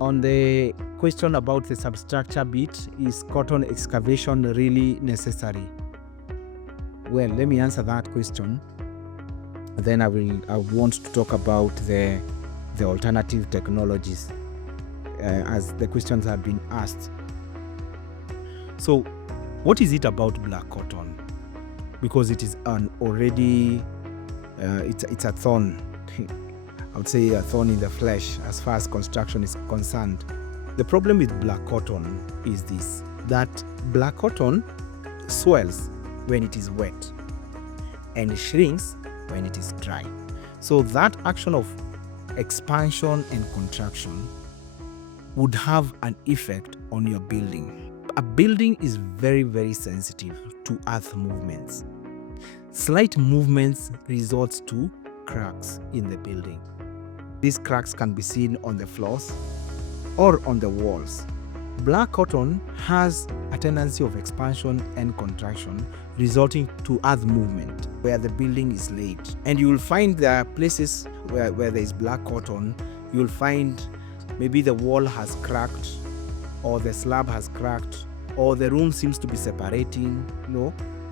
On the question about the substructure bit, is cotton excavation really necessary? Well, let me answer that question. Then I want to talk about the alternative technologies as the questions have been asked. So, what is it about black cotton? Because it is an already, it's a thorn. I would say a thorn in the flesh as far as construction is concerned. The problem with black cotton is this, that black cotton swells when it is wet and shrinks when it is dry. So that action of expansion and contraction would have an effect on your building. A building is very, very sensitive to earth movements. Slight movements result to cracks in the building. These cracks can be seen on the floors or on the walls. Black cotton has a tendency of expansion and contraction resulting to earth movement where the building is laid. And you will find there are places where there is black cotton, you will find maybe the wall has cracked or the slab has cracked or the room seems to be separating.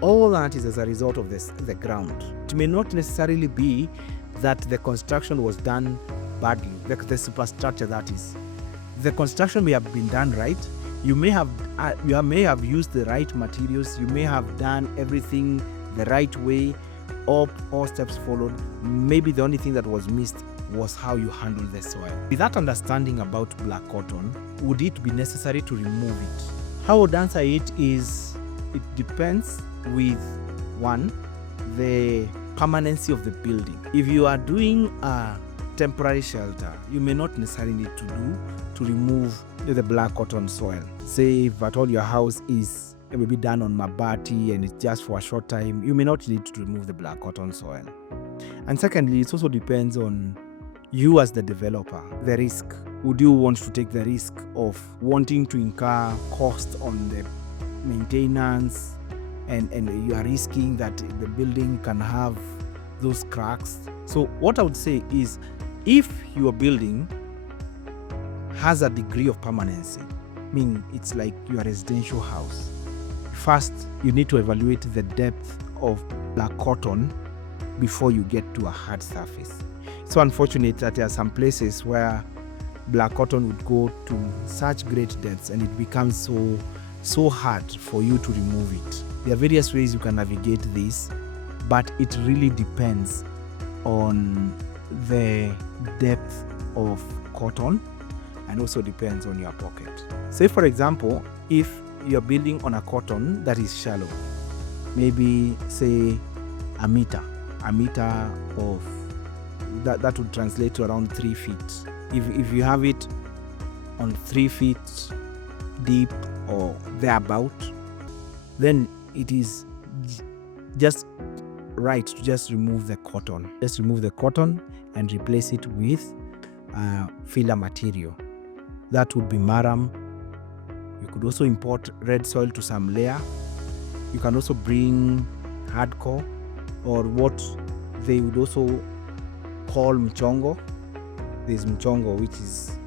All that is as a result of the ground. It may not necessarily be that the construction was done badly, like the superstructure that is. The construction may have been done right. You may have used the right materials. You may have done everything the right way. All steps followed. Maybe the only thing that was missed was how you handle the soil. With that understanding about black cotton, would it be necessary to remove it? How I would answer it is, it depends with one, the permanency of the building. If you are doing a temporary shelter, you may not necessarily need to remove the black cotton soil. Say if at all your house is maybe done on mabati and it's just for a short time, you may not need to remove the black cotton soil. And secondly, it also depends on you as the developer, the risk. Would you want to take the risk of wanting to incur cost on the maintenance and you are risking that the building can have those cracks? So what I would say is, if your building has a degree of permanency, meaning it's like your residential house, first you need to evaluate the depth of black cotton before you get to a hard surface. It's so unfortunate that there are some places where black cotton would go to such great depths and it becomes so hard for you to remove it. There are various ways you can navigate this, but it really depends on the depth of cotton and also depends on your pocket. Say for example, if you're building on a cotton that is shallow, maybe say a meter of that would translate to around 3 feet. If you have it on 3 feet deep or thereabout, then it is just right to just remove the cotton. Just remove the cotton and replace it with filler material. That would be maram. You could also import red soil to some layer. You can also bring hardcore, or what they would also call mchongo. There's mchongo, which is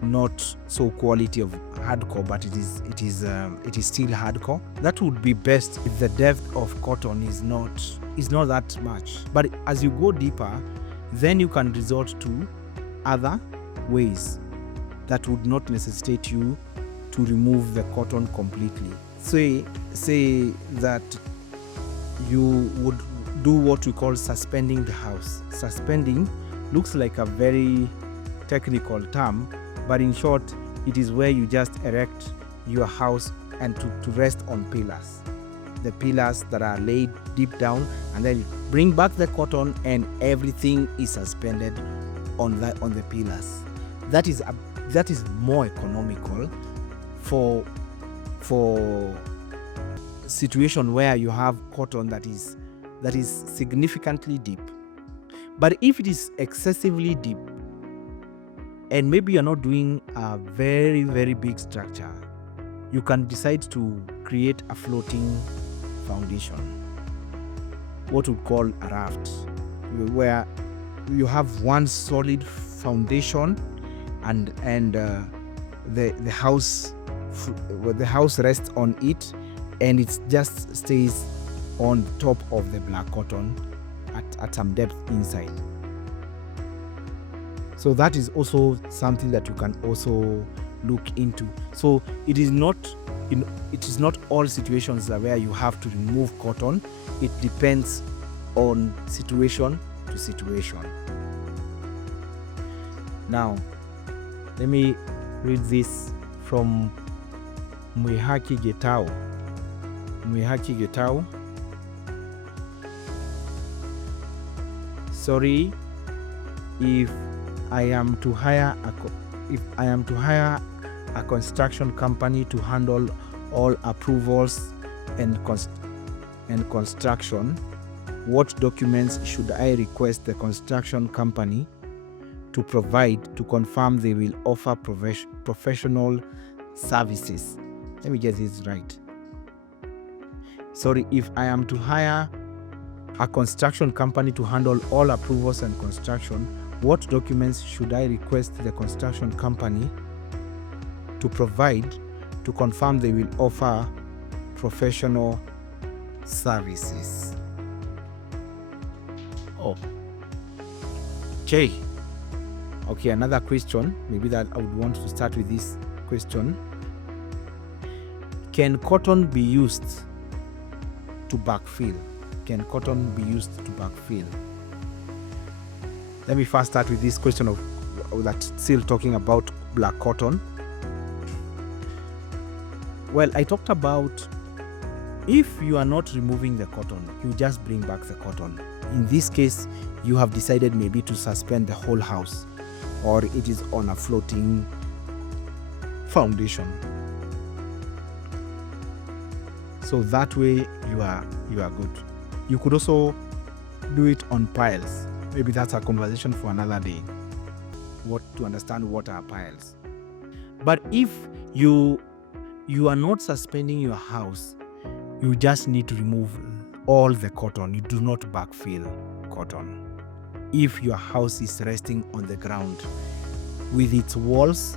not so quality of hardcore, but it is still hardcore. That would be best if the depth of cotton is not that much. But as you go deeper, then you can resort to other ways that would not necessitate you to remove the cotton completely. Say that you would do what we call suspending the house. Suspending looks like a very technical term, but in short, it is where you just erect your house and to rest on pillars. The pillars that are laid deep down, and then you bring back the cotton and everything is suspended on the pillars. That is more economical for situation where you have cotton that is significantly deep. But if it is excessively deep, and maybe you're not doing a very, very big structure, you can decide to create a floating foundation, what we call a raft, where you have one solid foundation the house rests on it, and it just stays on top of the black cotton at some depth inside. So that is also something that you can also look into. So it is not all situations where you have to remove cotton. It depends on situation to situation. Now, let me read this from Mwihaki Getao. Mwihaki Getao. Sorry, if I am to hire a construction company to handle all approvals and construction, what documents should I request the construction company to provide to confirm they will offer professional services? Let me get this right. Sorry, if I am to hire a construction company to handle all approvals and construction, what documents should I request the construction company to provide to confirm they will offer professional services? Oh, Jay. Okay, another question. Maybe that I would want to start with this question. Can cotton be used to backfill? Can cotton be used to backfill? Let me first start with this question of that, still talking about black cotton. Well, I talked about if you are not removing the cotton, you just bring back the cotton. In this case, you have decided maybe to suspend the whole house, or it is on a floating foundation. So that way you are good. You could also do it on piles. Maybe that's a conversation for another day. To understand what are piles. But if you are not suspending your house, you just need to remove all the cotton. You do not backfill cotton. If your house is resting on the ground with its walls,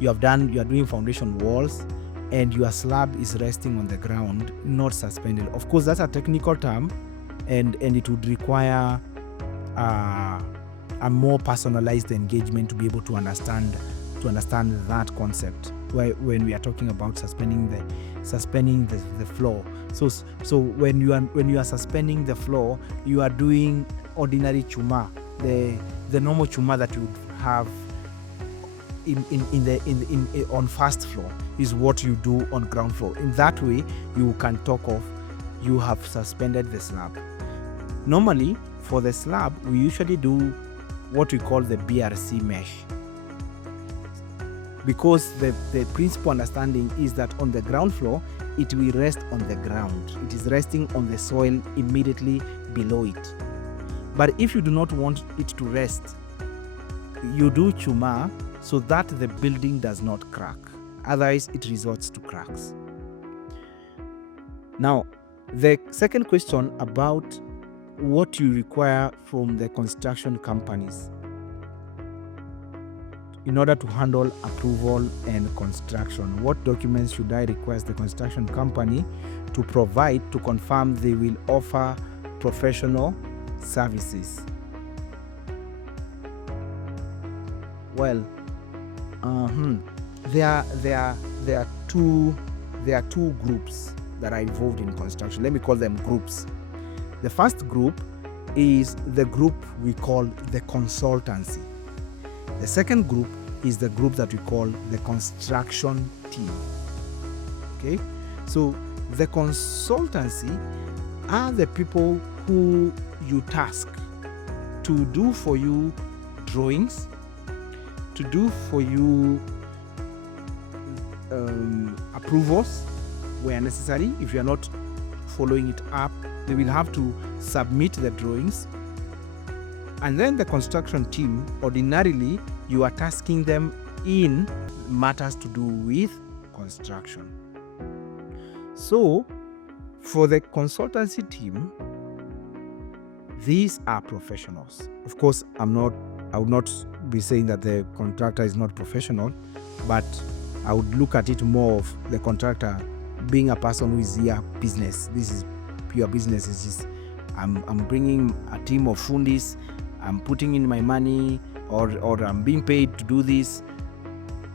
you are doing foundation walls, and your slab is resting on the ground, not suspended. Of course, that's a technical term, and it would require a more personalized engagement to be able to understand that concept when we are talking about suspending the floor. So when you are suspending the floor, you are doing ordinary chuma, the normal chuma that you would have on first floor is what you do on ground floor. In that way, you can talk of you have suspended the slab. Normally, for the slab, we usually do what we call the BRC mesh, because the principal understanding is that on the ground floor, it will rest on the ground. It is resting on the soil immediately below it. But if you do not want it to rest, you do chuma so that the building does not crack. Otherwise, it resorts to cracks. Now, the second question about what you require from the construction companies in order to handle approval and construction. What documents should I request the construction company to provide to confirm they will offer professional services? Well, there are two groups that are involved in construction. Let me call them groups. The first group is the group we call the consultancy. The second group is the group that we call the construction team. Okay, so the consultancy are the people who you task to do for you drawings, to do for you approvals where necessary. If you are not following it up, they will have to submit the drawings. And then the construction team, ordinarily, you are tasking them in matters to do with construction. So, for the consultancy team, these are professionals. Of course, I would not be saying that the contractor is not professional, but I would look at it more of the contractor being a person who is here business. This is pure business. It's just I'm bringing a team of fundis, I'm putting in my money, or I'm being paid to do this,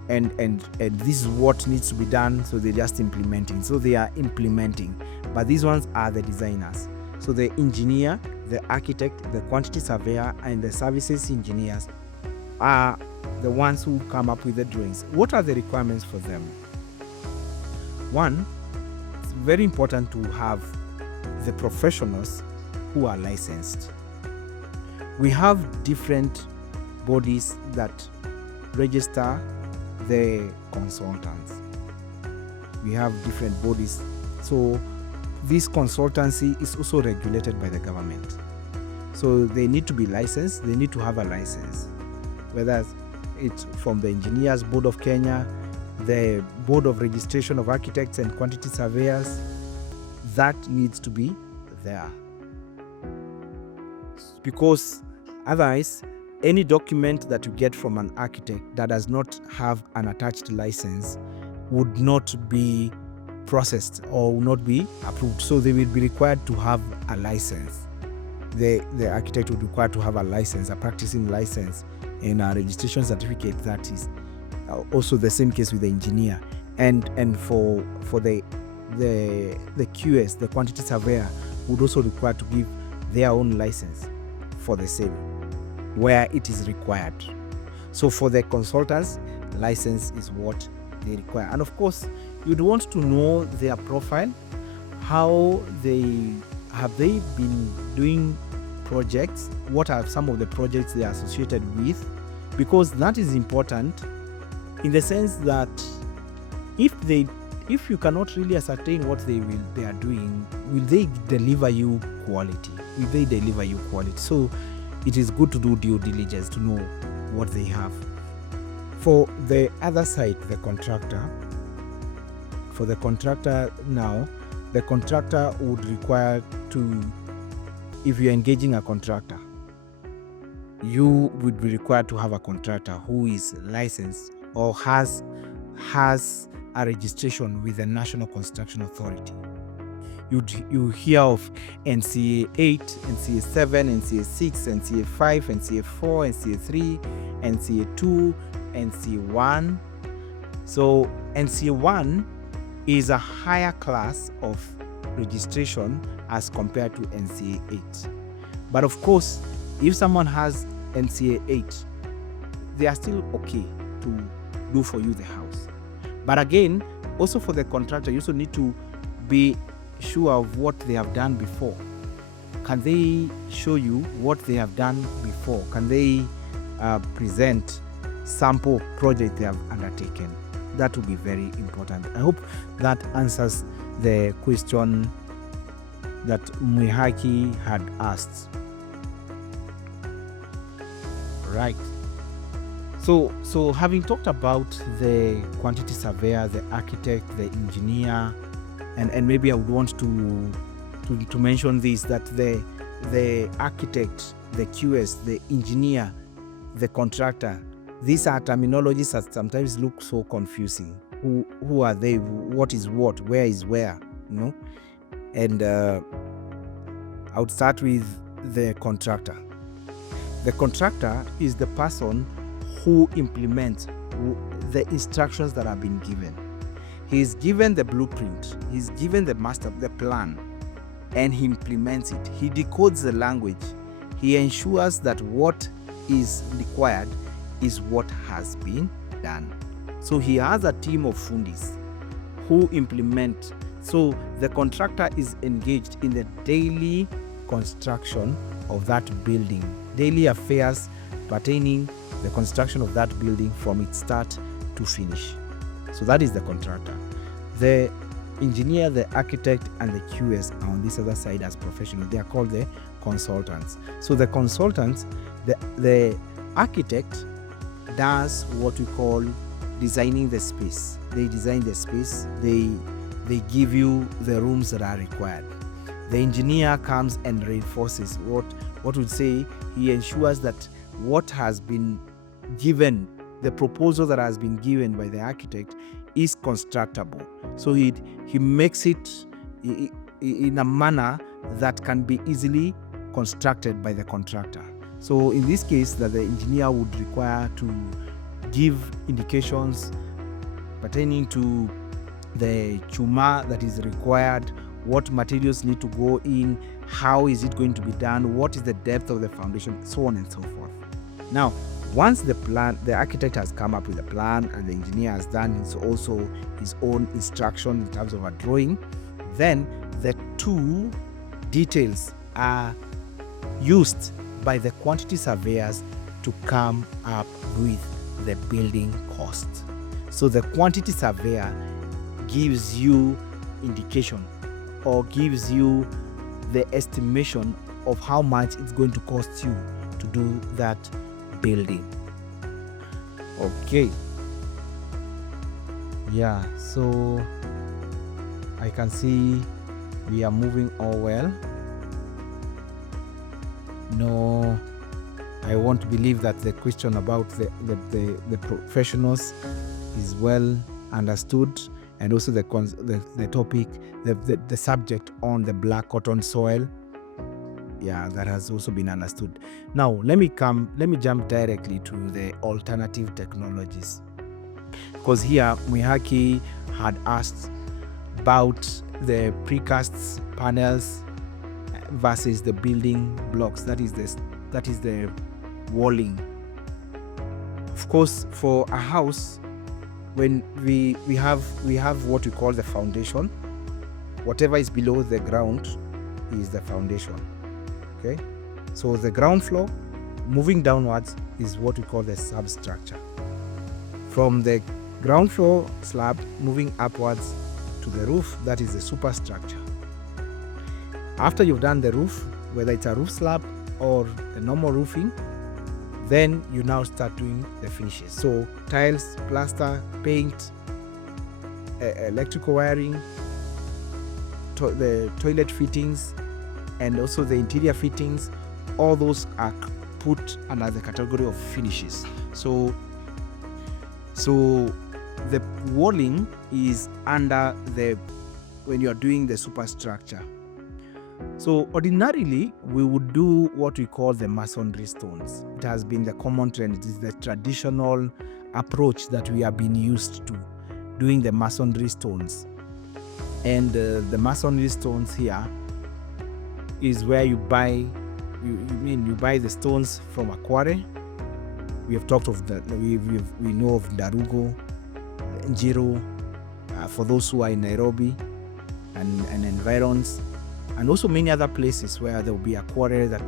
and this is what needs to be done, so they're just implementing. So they are implementing, but these ones are the designers. So the engineer, the architect, the quantity surveyor, and the services engineers are the ones who come up with the drawings. What are the requirements for them? One, it's very important to have the professionals who are licensed. We have different bodies that register the consultants. We have different bodies. So this consultancy is also regulated by the government. So they need to be licensed, they need to have a license. Whether it's from the Engineers Board of Kenya, the Board of Registration of Architects and Quantity Surveyors, that needs to be there. Because otherwise, any document that you get from an architect that does not have an attached license would not be processed or will not be approved. So they will be required to have a license. The architect would be required to have a license, a practicing license, and a registration certificate. That is also the same case with the engineer. And for the QS, the quantity surveyor, would also require to give their own license for the same, where it is required. So for the consultants, license is what they require. And of course, you'd want to know their profile, how have they been doing projects, what are some of the projects they are associated with, because that is important in the sense that if you cannot really ascertain what they are doing, will they deliver you quality? Will they deliver you quality? So it is good to do due diligence to know what they have. For the other side, the contractor, now, the contractor would require to, if you're engaging a contractor, you would be required to have a contractor who is licensed or has a registration with the National Construction Authority. You hear of NCA 8, NCA 7, NCA 6, NCA 5, NCA 4, NCA 3, NCA 2, NCA 1. So NCA 1 is a higher class of registration as compared to NCA 8. But of course, if someone has NCA 8, they are still okay to do for you the house. But again, also for the contractor, you also need to be sure of what they have done before. Can they show you what they have done before? Can they present sample project they have undertaken? That will be very important. I hope that answers the question that Mwihaki had asked. Right. So having talked about the quantity surveyor, the architect, the engineer, and maybe I would want to mention this, that the architect, the QS, the engineer, the contractor, these are terminologies that sometimes look so confusing. Who are they? What is what? Where is where? You know? And I would start with the contractor. The contractor is the person who implements the instructions that have been given. He is given the blueprint, he's given the the plan, and he implements it. He decodes the language. He ensures that what is required is what has been done. So he has a team of fundis who implement. So the contractor is engaged in the daily construction of that building, daily affairs pertaining the construction of that building from its start to finish. So that is the contractor. The engineer, the architect, and the QS are on this other side as professionals. They are called the consultants. So the consultants, the architect does what we call designing the space. They design the space. They give you the rooms that are required. The engineer comes and reinforces what would say, he ensures that what has been given, the proposal that has been given by the architect is constructable. So he makes it in a manner that can be easily constructed by the contractor. So in this case, that the engineer would require to give indications pertaining to the chuma that is required, what materials need to go in, how is it going to be done, what is the depth of the foundation, so on and so forth. Now, once the architect has come up with a plan and the engineer has done also his own instruction in terms of a drawing, then the two details are used by the quantity surveyors to come up with the building cost. So the quantity surveyor gives you indication or gives you the estimation of how much it's going to cost you to do that building. Okay. Yeah, so I can see we are moving all well. No, I won't believe that the question about the professionals is well understood, and also the topic, the subject on the black cotton soil, yeah, that has also been understood. Now let me jump directly to the alternative technologies, because here Mwihaki had asked about the precast panels versus the building blocks, that is the walling. Of course, for a house, when we have what we call the foundation, whatever is below the ground is the foundation. Okay, so the ground floor moving downwards is what we call the substructure. From the ground floor slab moving upwards to the roof, that is the superstructure. After you've done the roof, whether it's a roof slab or a normal roofing, then you now start doing the finishes. So tiles, plaster, paint, electrical wiring, the toilet fittings, and also the interior fittings, all those are put under the category of finishes. So the walling is under when you are doing the superstructure. So ordinarily, we would do what we call the masonry stones. It has been the common trend. It is the traditional approach that we have been used to, doing the masonry stones. And the masonry stones here is where you buy the stones from a quarry. We have talked of that. We know of Darugo, Njiro, for those who are in Nairobi and environs, and also many other places where there will be a quarry that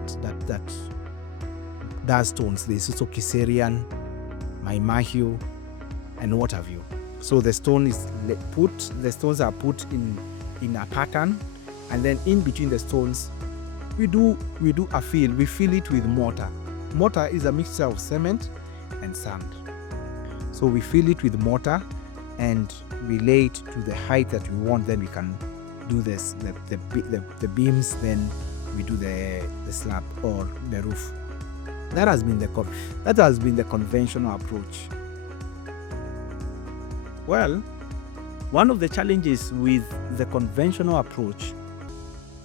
does stones. There's also Kiserian, Maimahio, and what have you. So the stones are put in a pattern, and then in between the stones, we do a fill. We fill it with mortar. Mortar is a mixture of cement and sand. So we fill it with mortar and we lay it to the height that we want. Then we can do this, the beams. Then we do the slab or the roof. That has been the conventional approach. Well, one of the challenges with the conventional approach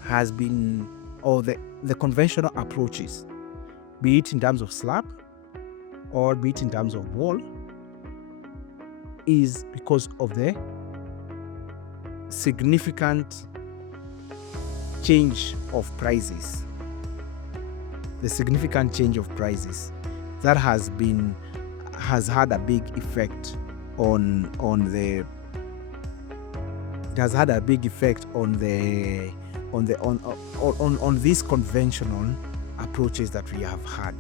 has been, or the conventional approaches, be it in terms of slab or be it in terms of wall, is because of the significant change of prices. The significant change of prices that has had a big effect on these conventional approaches that we have had.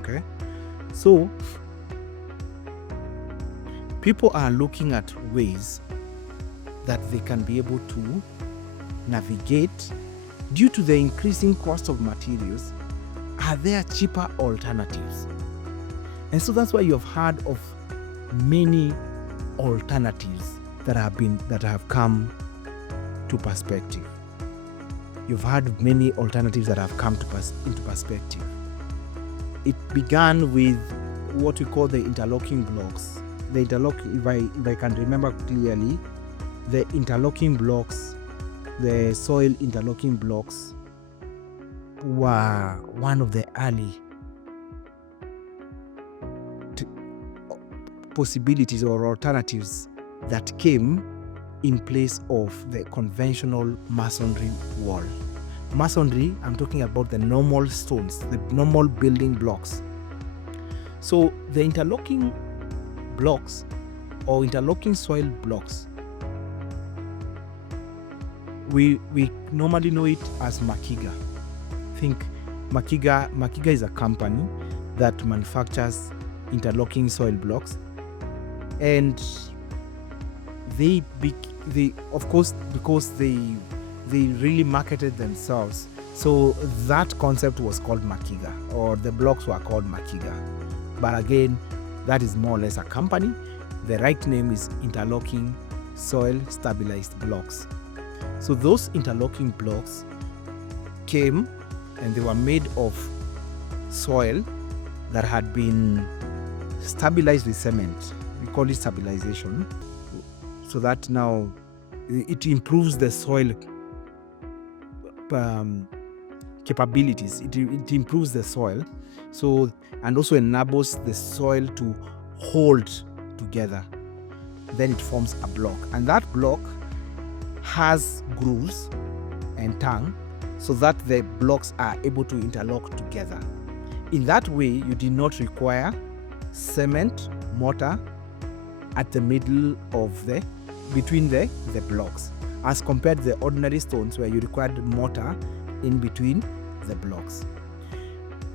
Okay, so people are looking at ways that they can be able to navigate due to the increasing cost of materials. Are there cheaper alternatives? And so that's why you have heard of many alternatives that have come to perspective. You've heard many alternatives that have come into perspective. It began with what we call the interlocking blocks. If I can remember clearly, the interlocking blocks, the soil interlocking blocks, were one of the early possibilities or alternatives that came in place of the conventional masonry wall. Masonry, I'm talking about the normal stones, the normal building blocks. So the interlocking blocks or interlocking soil blocks, we normally know it as Makiga. Think Makiga is a company that manufactures interlocking soil blocks, and they of course, because they really marketed themselves, so that concept was called Makiga, or the blocks were called Makiga. But again, that is more or less a company. The right name is interlocking soil stabilized blocks. So those interlocking blocks came and they were made of soil that had been stabilized with cement. We call it stabilization. So that now it improves the soil capabilities. It improves the soil, so, and also enables the soil to hold together. Then it forms a block, and that block has grooves and tongue so that the blocks are able to interlock together. In that way, you did not require cement mortar at the middle of between the blocks, as compared to the ordinary stones where you required mortar in between the blocks.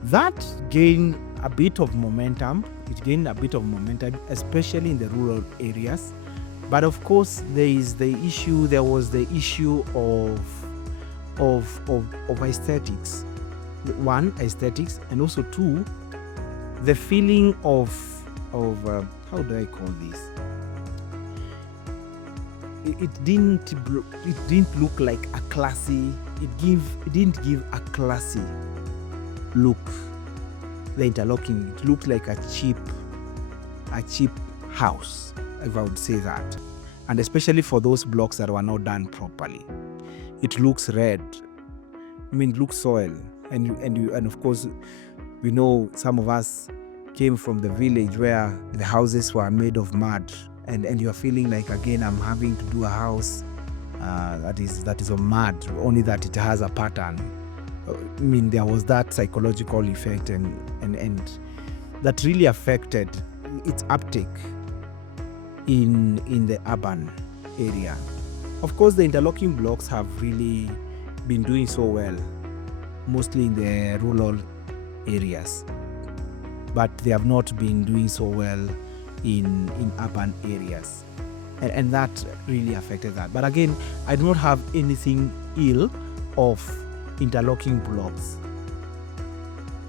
That gained a bit of momentum. It gained a bit of momentum, especially in the rural areas. But of course, there was the issue of aesthetics. One, aesthetics, and also two, the feeling of how do I call this? It didn't look like a classy. It didn't give a classy look. The interlocking, it looked like a cheap house, if I would say that. And especially for those blocks that were not done properly, it looks red. I mean, it looks soil, and of course, we know some of us came from the village where the houses were made of mud, and you're feeling like, again, I'm having to do a house that is of mud, only that it has a pattern. I mean, there was that psychological effect, and that really affected its uptake in the urban area. Of course, the interlocking blocks have really been doing so well, mostly in the rural areas, but they have not been doing so well in urban areas, and that really affected that. But again, I do not have anything ill of interlocking blocks.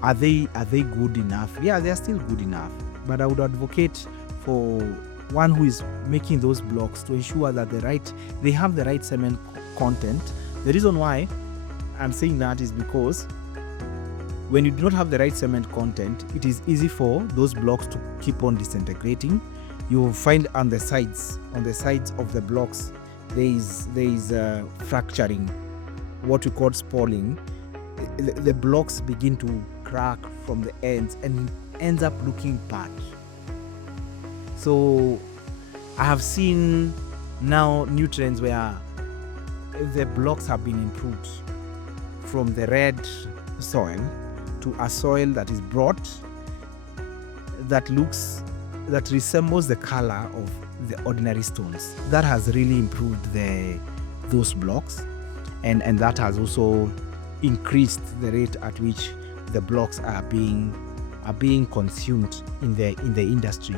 Are they good enough? Yeah, they are still good enough, but I would advocate for one who is making those blocks to ensure that they have the right cement content. The reason why I'm saying that is because when you do not have the right cement content, it is easy for those blocks to keep on disintegrating. You will find on the sides of the blocks, there is fracturing, what we call spalling. The blocks begin to crack from the ends and ends up looking bad. So I have seen now new trends where the blocks have been improved from the red soil to a soil that is broad, that resembles the color of the ordinary stones. That has really improved those blocks, and that has also increased the rate at which the blocks are being consumed in the industry.